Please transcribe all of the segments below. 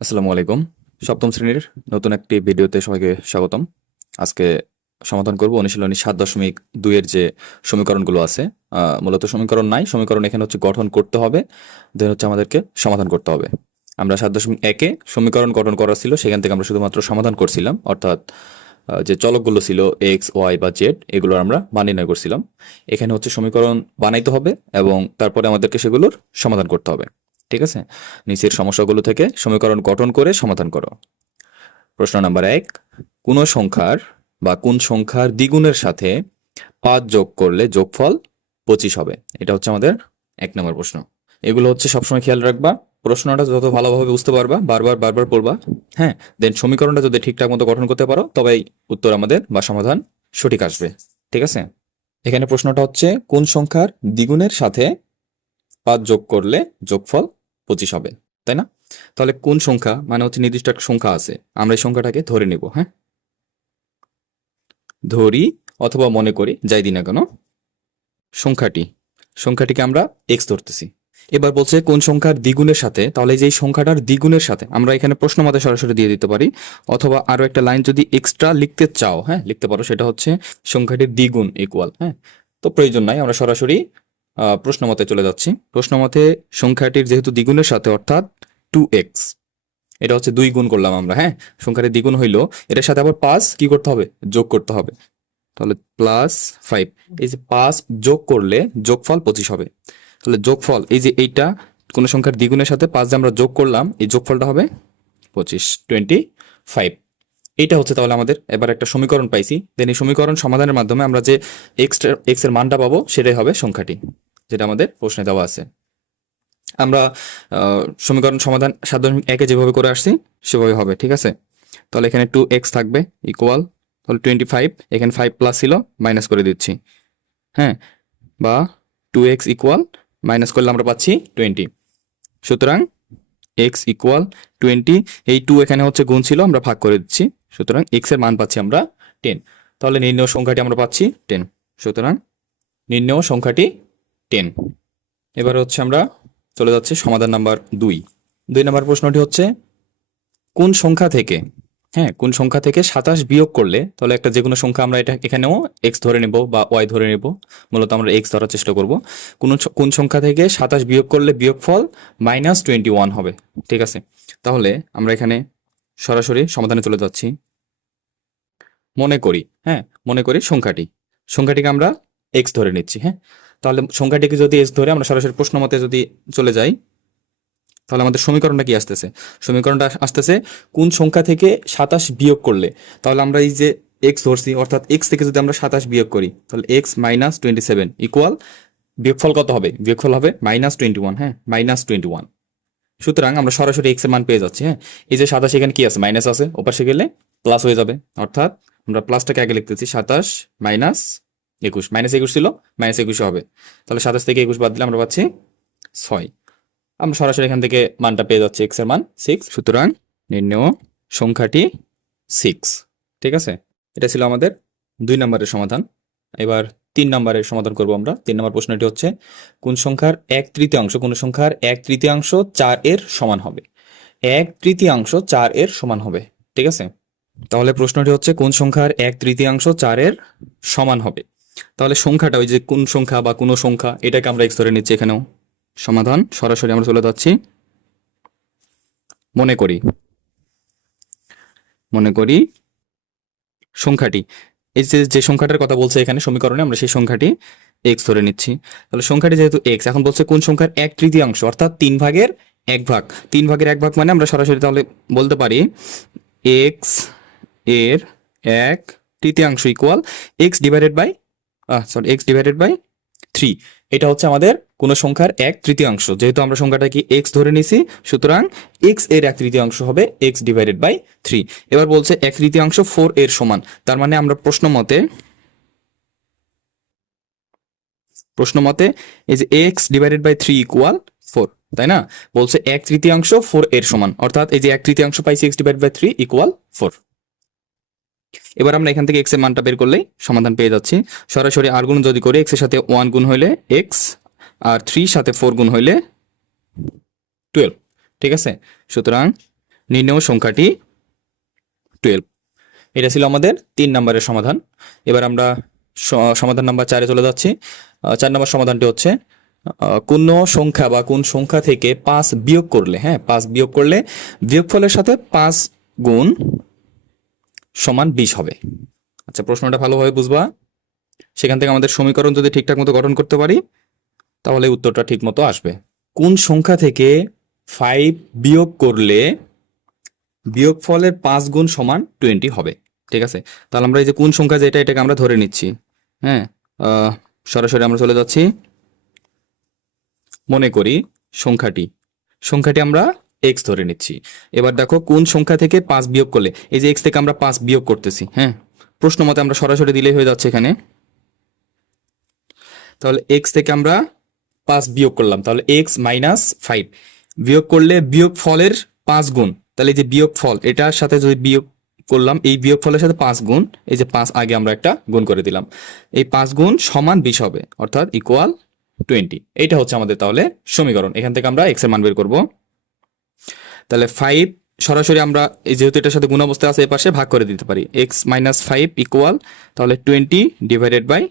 আসসালামু আলাইকুম। সপ্তম শ্রেণীর নতুন একটি ভিডিওতে সবাইকে স্বাগতম। আজকে সমাধান করব অনুশীলনী 7.2 এর যে সমীকরণগুলো আছে। মূলত সমীকরণ নাই, সমীকরণ এখানে হচ্ছে গঠন করতে হবে, দেন হচ্ছে আমাদেরকে সমাধান করতে হবে। আমরা 7.1-এ সমীকরণ গঠন করা ছিল, সেখান থেকে আমরা শুধুমাত্র সমাধান করছিলাম, অর্থাৎ যে চলকগুলো ছিল এক্স, ওয়াই বা জেড, এগুলোর আমরা মান নির্ণয় করছিলাম। এখানে হচ্ছে সমীকরণ বানাইতে হবে এবং তারপরে আমাদেরকে সেগুলোর সমাধান করতে হবে। ঠিক আছে, নিচের সমস্যাগুলো থেকে সমীকরণ গঠন করে সমাধান করো। প্রশ্ন নাম্বার 1, কোন সংখ্যার দ্বিগুণের সাথে 5 যোগ করলে যোগফল 25 হবে? এটা হচ্ছে আমাদের 1 নম্বর প্রশ্ন। এগুলো হচ্ছে সবসময় খেয়াল রাখবা, প্রশ্নটা যত ভালোভাবে বুঝতে পারবা, বারবার পড়বা, হ্যাঁ, দেন সমীকরণটা যদি ঠিকঠাক মতো গঠন করতে পারো তবেই উত্তর আমাদের বা সমাধান সঠিক আসবে। ঠিক আছে, এখানে প্রশ্নটা হচ্ছে কোন সংখ্যার দ্বিগুণের সাথে 5 যোগ করলে যোগফল 25 হবে, তাই না? তাহলে কোন সংখ্যা মানে হচ্ছে নির্দিষ্ট একটা সংখ্যা আছে, আমরা এই সংখ্যাটাকে ধরে নেব। হ্যাঁ, ধরি অথবা মনে করি, যাই দিই না কেন, সংখ্যাটিকে আমরা এক্স ধরতেছি। এবার বলছে কোন সংখ্যার দ্বিগুণের সাথে, তাহলে যে সংখ্যাটার দ্বিগুণের সাথে আমরা এখানে প্রশ্ন মতে সরাসরি দিয়ে দিতে পারি, অথবা আরো একটা লাইন যদি এক্সট্রা লিখতে চাও, হ্যাঁ লিখতে পারো, সেটা হচ্ছে সংখ্যাটির দ্বিগুণ ইকুয়াল। হ্যাঁ, তো প্রয়োজন নাই, আমরা সরাসরি প্রশ্ন মতে চলে যাচ্ছি। প্রশ্ন মতে সংখ্যাটির যেহেতু দ্বিগুণের সাথে, অর্থাৎ 2x, এটা হচ্ছে 2 গুণ করলাম আমরা। হ্যাঁ, সংখ্যাটির দ্বিগুণ হইলো, এটার সাথে আবার 5 কি করতে হবে, যোগ করতে হবে। তাহলে +5, এই যে 5 যোগ করলে যোগফল 25 হবে। তাহলে যোগফল এই যে এইটা, কোন সংখ্যার দ্বিগুণের সাথে 5 যে আমরা যোগ করলাম, এই যোগফলটা হবে 25। এইটা হচ্ছে তাহলে আমাদের এবার একটা সমীকরণ পাইছি। দেন এই সমীকরণ সমাধানের মাধ্যমে আমরা যে এক্স এর মানটা পাবো, সেটাই হবে সংখ্যাটি, যেটা আমাদের প্রশ্নে দেওয়া আছে। আমরা সমীকরণ সমাধান 7.1-এ যেভাবে করে আসছি সেভাবে হবে। ঠিক আছে, তাহলে এখানে 2x থাকবে ইকুয়াল, তাহলে 25, এখানে 5 প্লাস ছিল, মাইনাস করে দিচ্ছি। হ্যাঁ, বা 2x ইকুয়াল, মাইনাস করলে আমরা পাচ্ছি 20। সুতরাং x ইকুয়াল 20, এই 2 এখানে হচ্ছে গুণ ছিল, আমরা ভাগ করে দিচ্ছি, সুতরাং x এর মান পাচ্ছি আমরা 10। তাহলে নির্ণেয় সংখ্যাটি আমরা পাচ্ছি 10। সুতরাং নির্ণেয় সংখ্যাটি 10। এবার হচ্ছে আমরা চলে যাচ্ছি সমাধান নাম্বার 2 নম্বর প্রশ্নটি হচ্ছে কোন সংখ্যা থেকে, হ্যাঁ কোন সংখ্যা থেকে 27 বিয়োগ করলে, তাহলে একটা যে কোনো সংখ্যা আমরা এটা এখানেও x ধরে নেব বা y ধরে নেব, মূলত আমরা x ধরার চেষ্টা করব। কোন সংখ্যা থেকে 27 বিয়োগ করলে বিয়োগফল -21 হবে। ঠিক আছে, তাহলে আমরা এখানে সরাসরি সমাধানে চলে যাচ্ছি। মনে করি সংখ্যাটিকে আমরা x ধরে নিচ্ছি। হ্যাঁ, তাহলে সংখ্যাটিকে যদি x ধরে আমরা সরাসরি প্রশ্ন মতে যদি চলে যাই, তাহলে আমাদের সমীকরণটা কি আসতেছে? সমীকরণটা আসতেছে কোন সংখ্যা থেকে 27 বিয়োগ করলে, তাহলে আমরা এই যে x ধরছি, অর্থাৎ x থেকে যদি আমরা 27 বিয়োগ করি, তাহলে x - 27 ইকুয়াল বিয়োগফল কত হবে? বিয়োগফল হবে -21। হ্যাঁ, -21। সুতরাং আমরা সরাসরি x এর মান পেয়ে যাচ্ছি। হ্যাঁ, এই যে 27 এখানে কি আছে, মাইনাস আছে, ওপাশে গেলে প্লাস হয়ে যাবে, অর্থাৎ আমরা প্লাসটাকে আগে লিখতেছি, 27 - 21, -21 ছিল, -21 হবে। তাহলে 27 থেকে 21 বাদ দিলে আমরা পাচ্ছি 6। আমরা সরাসরি এখান থেকে মানটা পেয়ে যাচ্ছি, x এর মান 6। সুতরাং নির্ণেয় সংখ্যাটি 6। ঠিক আছে, এটা ছিল আমাদের 2 নম্বরের সমাধান। এবার 3 নম্বরের সমাধান করব আমরা। 3 নম্বর প্রশ্নটি হচ্ছে কোন সংখ্যার 1/3 4 এর সমান হবে? 1/3 4 এর সমান হবে। ঠিক আছে, তাহলে প্রশ্নটি হচ্ছে কোন সংখ্যার 1/3 4 এর সমান হবে। তাহলে সংখ্যাটা, ওই যে কোন সংখ্যা বা কোনো সংখ্যা, এটাকে আমরা x ধরে নিচ্ছি এখানেও। সমাধান সরাসরি আমরা চলে যাচ্ছি। মনে করি সংখ্যাটি, এই যে সংখ্যাটার কথা বলছে এখানে সমীকরণে, আমরা সেই সংখ্যাটি x ধরে নিচ্ছি। তাহলে সংখ্যাটি যেহেতু x, এখন বলছে কোন সংখ্যার 1/3, অর্থাৎ 3 ভাগের 1 ভাগ। 3 ভাগের 1 ভাগ মানে আমরা সরাসরি তাহলে বলতে পারি x এর 1/3 ইকুয়াল x ডিভাইডেড বাই 3। এটা হচ্ছে আমাদের কোন সংখ্যার 1/3, যেহেতু আমরা সংখ্যাটা কি x ধরে নিছি, সুতরাং x এর 1/3 হবে x ডিভাইডেড বাই 3। এবার বলছে 1/3 4 এর সমান, তার মানে আমরা প্রশ্ন মতে এই যে x ডিভাইডেড বাই 3 ইকুয়াল 4, তাই না? বলছে 1/3 4 এর সমান, অর্থাৎ এই যে 1/3 পাইছি x ডিভাইডেড বাই 3 ইকুয়াল 4। এবার আমরা এখান থেকে x এর মানটা বের করলেই সমাধান পেয়ে যাচ্ছি। সরাসরি আর গুণ যদি করি, x এর সাথে 1 গুণ হইলে x, আর 3 সাথে 4 গুণ হইলে 12। ঠিক আছে, সুতরাং নির্ণেয় সংখ্যাটি 12। এটা ছিল আমাদের 3 নম্বরের সমাধান। এবার আমরা সমাধান নাম্বার 4-এ চলে যাচ্ছি। 4 নম্বর সমাধানটি হচ্ছে কোন সংখ্যা বা কোন সংখ্যা থেকে 5 বিয়োগ করলে, হ্যাঁ 5 বিয়োগ করলে বিয়োগফলের সাথে 5 গুণ সমান 20 হবে। আচ্ছা, প্রশ্নটা ভালোভাবে বুঝবা। সেখান থেকে আমাদের সমীকরণ যদি ঠিকঠাক মতো গঠন করতে পারি তাহলে উত্তরটা ঠিক মতো আসবে। কোন সংখ্যা থেকে 5 বিয়োগ করলে বিয়োগফলের 5 গুণ সমান 20 হবে। ঠিক আছে, তাহলে আমরা এই যে কোন সংখ্যা যেটা, এটাকে আমরা ধরে নিচ্ছি। হ্যাঁ, সরাসরি আমরা চলে যাচ্ছি। মনে করি সংখ্যাটি আমরা এক্স ধরে নিচ্ছি। এবার দেখো কোন সংখ্যা থেকে 5 বিয়োগ করলে, এই যে এক্স থেকে আমরা 5 বিয়োগ করতেছি। হ্যাঁ, প্রশ্ন মতে আমরা সরাসরি দিলেই হয়ে যাচ্ছে এখানে। তাহলে এক্স থেকে আমরা 5 বিয়োগ করলাম, তাহলে এক্স মাইনাস 5 বিয়োগ করলে বিয়োগ ফলের 5 গুণ। তাহলে এই যে বিয়োগ ফল, এটার সাথে যদি বিয়োগ করলাম, এই বিয়োগ ফলের সাথে 5 গুণ, এই যে 5 আগে আমরা একটা গুণ করে দিলাম, এই 5 গুণ সমান 20 হবে, অর্থাৎ ইকুয়াল 20। এইটা হচ্ছে আমাদের তাহলে সমীকরণ। এখান থেকে আমরা এক্স এর মান বের করব। তাহলে 5 সরাসরি আমরা এই যেহেতু এটার সাথে গুণ অবস্থায় আছে, এই পাশে ভাগ করে দিতে পারি। এক্স মাইনাস 5 ইকুয়াল তাহলে 20 ডিভাইডেড বাই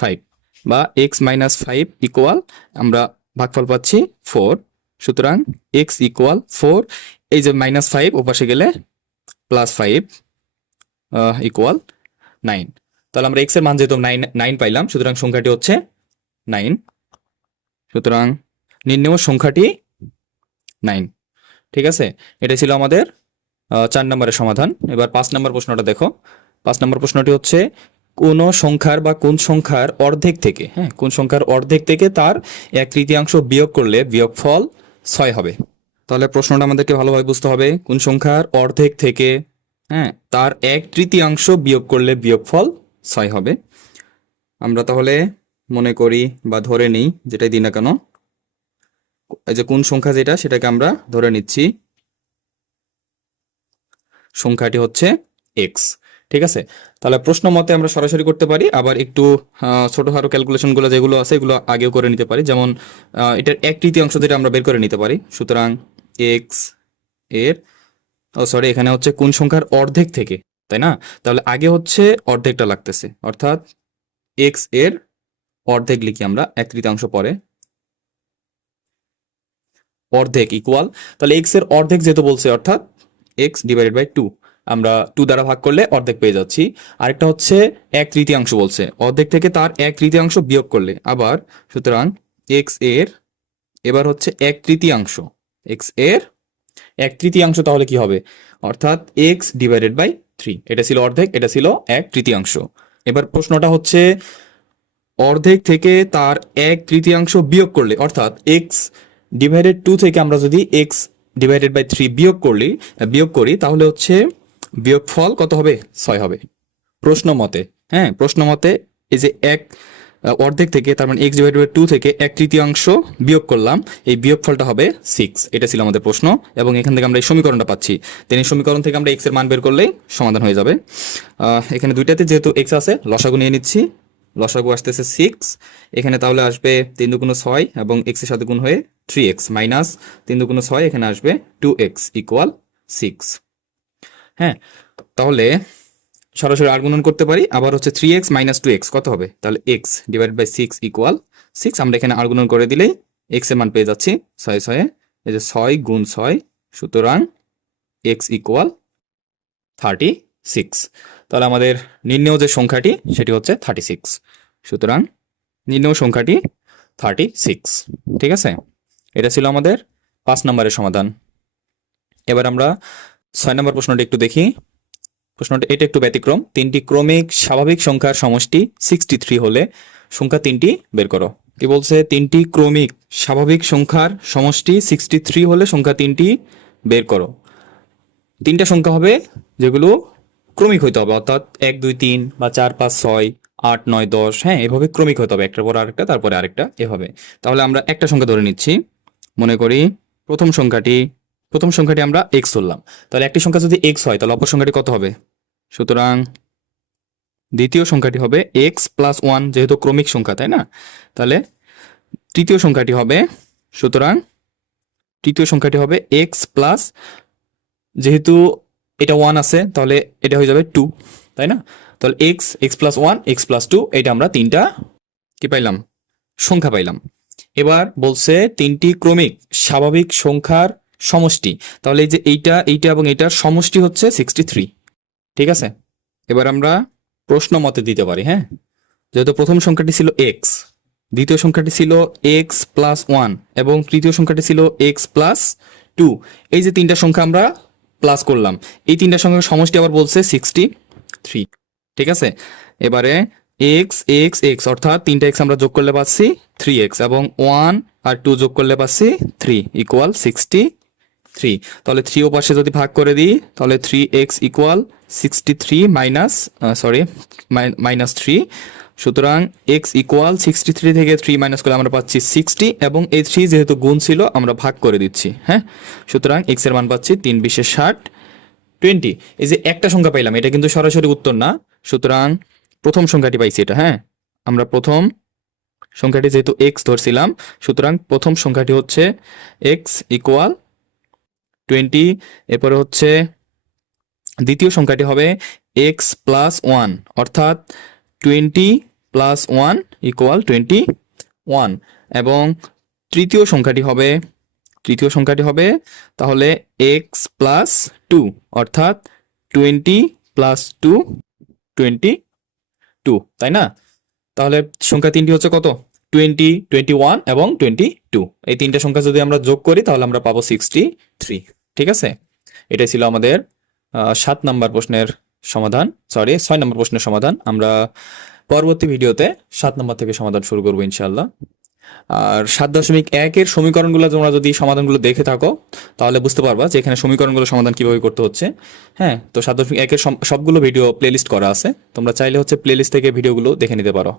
5, বা এক্স মাইনাস 5 ইকুয়াল আমরা ভাগফল পাচ্ছি 4। সুতরাং এক্স ইকুয়াল 4, এই যে মাইনাস 5 ও পাশে গেলে প্লাস 5 ইকুয়াল 9। তাহলে আমরা এক্স এর মান যেহেতু 9 পাইলাম, সুতরাং সংখ্যাটি হচ্ছে 9। সুতরাং নির্ণেয় সংখ্যাটি 9। ঠিক আছে, এটা ছিল আমাদের 4 নম্বরের সমাধান। এবার 5 নম্বর প্রশ্নটা দেখো। 5 নম্বর প্রশ্নটি হচ্ছে কোন সংখ্যার বা কোন সংখ্যার অর্ধেক থেকে, হ্যাঁ কোন সংখ্যার অর্ধেক থেকে তার 1/3 বিয়োগ করলে বিয়োগফল 6 হবে। তাহলে প্রশ্নটা আমাদেরকে ভালোভাবে বুঝতে হবে। কোন সংখ্যার অর্ধেক থেকে, হ্যাঁ তার 1/3 বিয়োগ করলে বিয়োগফল 6 হবে। আমরা তাহলে মনে করি বা ধরে নিই, যেটাই দিই না কেন, এই যে কোন সংখ্যা যেটা, সেটাকে আমরা ধরে নিচ্ছি সংখ্যাটি হচ্ছে এক্স। ঠিক আছে, তাহলে প্রশ্ন মতে আমরা সরাসরি করতে পারি, আবার একটু ছোটখাটো ক্যালকুলেশনগুলো যেগুলো আছে এগুলো আগেও করে নিতে পারি। যেমন এটার 1/3 যেটা আমরা বের করে নিতে পারি। সুতরাং এক্স এর সরি, এখানে হচ্ছে কোন সংখ্যার অর্ধেক থেকে, তাই না? তাহলে আগে হচ্ছে অর্ধেকটা লাগতেছে, অর্থাৎ এক্স এর অর্ধেক লিখি আমরা 1/3 পরে, অর্ধেক ইকুয়াল, তাহলে এক্স এর অর্ধেক যেহেতু বলছে, অর্থাৎ এক্স ডিভাইডেড বাই 2, আমরা 2 দ্বারা ভাগ করলে অর্ধেক পেয়ে যাচ্ছি। আরেকটা হচ্ছে 1/3 বলছে, অর্ধেক থেকে তার 1/3 বিয়োগ করলে আবার, সুতরাং এক্স এর এবার হচ্ছে 1/3, এক্স এর 1/3 তাহলে কি হবে, অর্থাৎ এক্স ডিভাইডেড বাই 3। এটা ছিল অর্ধেক, এটা ছিল 1/3। এবার প্রশ্নটা হচ্ছে অর্ধেক থেকে তার 1/3 বিয়োগ করলে, অর্থাৎ এক্স ডিভাইডেড 2 থেকে আমরা যদি এক্স ডিভাইডেড বাই 3 বিয়োগ করি তাহলে হচ্ছে বিয়োগফল কত হবে, 6 হবে প্রশ্ন মতে। হ্যাঁ, প্রশ্ন মতে এই যে অর্ধেক থেকে, তার মানে এক্স ডিভাইডেড বাই 2 থেকে 1/3 বিয়োগ করলাম, এই বিয়োগফলটা হবে 6। এটা ছিল আমাদের প্রশ্ন, এবং এখান থেকে আমরা এই সমীকরণটা পাচ্ছি। এই সমীকরণ থেকে আমরা এক্স এর মান বের করলেই সমাধান হয়ে যাবে। এখানে দুইটাতে যেহেতু এক্স আছে, লসাগু নিয়ে নিচ্ছি। লসাগু আসতেছে 6, এখানে তাহলে আসবে 3 দুগুণ 6 এবং এক্স এর সাথে গুণ হয়ে 3x মাইনাস 3 দুগুণ 6, এখানে আসবে 2x ইকুয়াল 6। হ্যাঁ, তাহলে সরাসরি আর গুণন করতে পারি, আবার হচ্ছে 3x মাইনাস 2x কত হবে, তাহলে x ডিভাইড বাই 6 ইকুয়াল 6। আমরা এখানে আর গুণন করে দিলেই x এর মান পেয়ে যাচ্ছি 6 6, এই যে 6 গুণ 6, সুতরাং x ইকুয়াল 36। তাহলে আমাদের নির্ণেয় যে সংখ্যাটি সেটি হচ্ছে 36। সুতরাং নির্ণেয় সংখ্যাটি 36। ঠিক আছে, এটা ছিল আমাদের 5 নম্বরের সমাধান। এবার আমরা 6 নম্বর প্রশ্নটি একটু দেখি। প্রশ্নটা এটা একটু ব্যতিক্রম। 3টি ক্রমিক স্বাভাবিক সংখ্যার সমষ্টি 63 হলে সংখ্যা 3টি বের করো। কি বলছে, 3টি ক্রমিক স্বাভাবিক সংখ্যার সমষ্টি 63 হলে সংখ্যা 3টি বের করো। 3টা সংখ্যা হবে যেগুলো ক্রমিক হইতে হবে, অর্থাৎ 1 2 3 বা 4 5 6 8 9 10, হ্যাঁ এভাবে ক্রমিক হতে হবে, একটার পর আরেকটা, তারপরে আরেকটা, এভাবে। তাহলে আমরা একটা সংখ্যা ধরে নিচ্ছি, মনে করি প্রথম সংখ্যাটি আমরা এক্স ধরলাম। তাহলে একটি সংখ্যা যদি এক্স হয় তাহলে অপর সংখ্যাটি কত হবে, সুতরাং দ্বিতীয় সংখ্যাটি হবে এক্স প্লাস 1, যেহেতু ক্রমিক সংখ্যা, তাই না? তাহলে তৃতীয় সংখ্যাটি হবে, সুতরাং তৃতীয় সংখ্যাটি হবে এক্স প্লাস যেহেতু এটা 1 আছে তাহলে এটা হয়ে যাবে 2, তাই না? তাহলে এক্স প্লাস 1, এক্স প্লাস 2, এটা আমরা তিনটা কি পাইলাম? সংখ্যা পাইলাম। এবার বলছে তিনটি ক্রমিক স্বাভাবিক সংখ্যার সমষ্টি। তাহলে এই যে এইটা এবং এইটার সমষ্টি হচ্ছে 63, ঠিক আছে? এবার আমরা প্রশ্ন মতে দিতে পারি, হ্যাঁ? যেহেতু প্রথম সংখ্যাটি ছিল এক্স, দ্বিতীয় সংখ্যাটি ছিল এক্স প্লাস 1 এবং তৃতীয় সংখ্যাটি ছিল এক্স প্লাস 2। এই যে তিনটা সংখ্যা আমরা প্লাস করলাম, এই তিনটা সংখ্যার সমষ্টি আবার বলছে 63, ঠিক আছে? এবারে এক্স এক্স এক্স অর্থাৎ তিনটা এক্স আমরা যোগ করলে পাচ্ছি 3x এবং 1 আর 2 যোগ করলে পাচ্ছি 3 ইকুয়াল 63। তাহলে 3 ও পাশে যদি ভাগ করে দিই তাহলে 3x ইকুয়াল 63 মাইনাস 3। সুতরাং x ইকুয়াল 63 থেকে 3 মাইনাস করলে আমরা পাচ্ছি 60 এবং এই 3 যেহেতু গুণ ছিল আমরা ভাগ করে দিচ্ছি, হ্যাঁ? সুতরাং x এর মান পাচ্ছি 3 বিশে 60, 20। এই যে একটা সংখ্যা পাইলাম, এটা কিন্তু সরাসরি উত্তর না। সুতরাং প্রথম সংখ্যাটি পাইছি এটা, হ্যাঁ? আমরা প্রথম সংখ্যাটি যেহেতু x ধরছিলাম, সুতরাং প্রথম সংখ্যাটি হচ্ছে x ইকুয়াল 20। এরপরে হচ্ছে দ্বিতীয় সংখ্যাটি হবে x প্লাস 1 অর্থাৎ 20 প্লাস 1 ইকুয়াল 21 এবং তৃতীয় সংখ্যাটি হবে তাহলে x প্লাস 2 অর্থাৎ 20 প্লাস 2 22, তাই না? তাহলে সংখ্যা তিনটি হচ্ছে কত? 20, 21 এবং 22। এই তিনটা সংখ্যা যদি আমরা যোগ করি তাহলে আমরা পাবো 63, ঠিক আছে? এটাই ছিল আমাদের 6 নম্বর প্রশ্নের সমাধান। আমরা পরবর্তী ভিডিওতে 7 নম্বর থেকে সমাধান শুরু করবো ইনশাআল্লাহ। আর 7.1 এর সমীকরণগুলো তোমরা যদি সমাধানগুলো দেখে থাকো তাহলে বুঝতে পারবা যে এখানে সমীকরণগুলো সমাধান কিভাবে করতে হচ্ছে, হ্যাঁ? তো 7.1 এর সবগুলো ভিডিও প্লেলিস্ট করা আছে, তোমরা চাইলে হচ্ছে প্লেলিস্ট থেকে ভিডিওগুলো দেখে নিতে পারো।